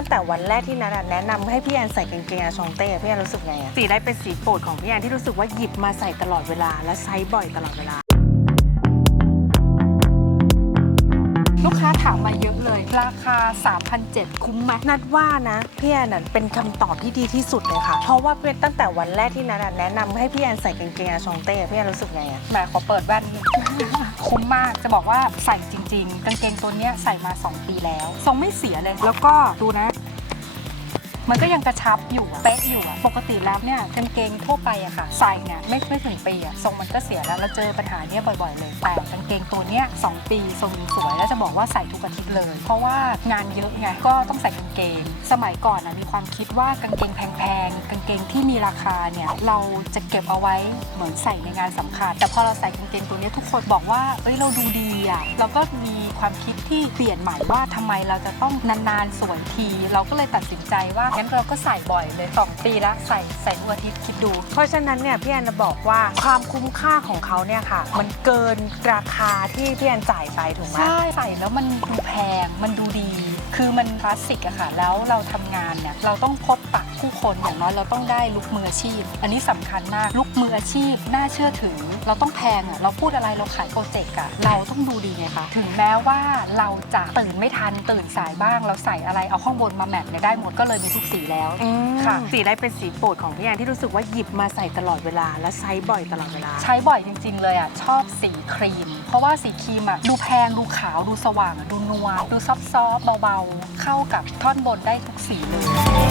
ตั้งแต่วันแรกที่นัดแนะนำให้พี่แอนใส่กางเกงอาชองเต้พี่แอนรู้สึกไงสีได้เป็นสีโปรดของพี่แอนที่รู้สึกว่าหยิบมาใส่ตลอดเวลาและใช้บ่อยตลอดเวลาาถามมาเยอะเลย ราคา 3,700 คุ้มไหมนัดว่านะพี่แอนนะเป็นคำตอบที่ดีที่สุดเลยค่ะ เพราะว่าเป็นตั้งแต่วันแรกที่นัดอะแนะนำให้พี่แอนใส่กางเกงอาชองเต้พี่แอนรู้สึกไงอะแหมขอเปิดแว่นคุ้มมากจะบอกว่าใส่จริง ๆ กางเกงตัวเนี้ยใส่มา 2 ปีแล้ว ทรงไม่เสียเลย แล้วก็ดูนะ มันก็ยังกระชับอยู่อะเป๊ะอยู่อะปกติแล้วเนี่ยกางเกงทั่วไปอะค่ะใส่เนี่ยไม่ไม่ถึงปีอะทรงมันก็เสียแล้วเราเจอปัญหาเนี้ยบ่อยๆ เลย แต่กางเกงตัวเนี้ยสองปีทรงสวยแล้วจะบอกว่าใส่ทุกอาทิตย์เลย เพราะว่างานเยอะไงก็ต้องใส่กางเกง สมัยก่อนนะมีความคิดว่ากางเกงแพงๆกางเกงที่มีราคาเนี่ยเราจะเก็บเอาไว้เหมือนใส่ในงานสำคัญแต่พอเราใส่กางเกงตัวเนี้ยทุกคนบอกว่าเอ้ยเราดูดีอะเราก็มีความคิดที่เปลี่ยนใหม่ว่าทำไมเราจะต้องนานๆสวยที เราก็เลยตัดสินใจว่างั้นเราก็ใส่บ่อยเลยสองปีแล้วใส่ใส่ทุกอาทิตย์คิดดู เพราะฉะนั้นเนี่ยพี่แอนจะบอกว่าความคุ้มค่าของเขาเนี่ยค่ะ มันเกินราคาที่พี่แอนจ่ายไปถูกไหมใช่ใส่แล้วมันดูแพงมันดูดี คือมันคลาสสิกอะค่ะ แล้วเราทำงานเนี่ยเราต้องพบปะผู้คนอย่างน้อยเราต้องได้ลุกมืออาชีพ อันนี้สำคัญมากลุกมืออาชีพน่าเชื่อถือ เราต้องแพงอะเราพูดอะไรเราขายโปรเจกต์อะเราต้องดูดีไงคะถึงแม้ว่าเราจะตื่นไม่ทันตื่นสายบ้าง เราใส่อะไรเอาข้างบนมาแมทเนี่ยได้หมดก็เลยมีทุกสีแล้วค่ะ สีได้เป็นสีโปรดของพี่แอนที่รู้สึกว่าหยิบมาใส่ตลอดเวลา และใช้บ่อยตลอดเวลา ใช้บ่อยจริง ๆ เลยอะ ชอบสีครีม เพราะว่าสีครีมอะ ดูแพง ดูขาว ดูสว่างอะดูนัว ดูซอฟต์ๆเบา ๆ เข้ากับท่อนบนได้ทุกสีเลยค่ะ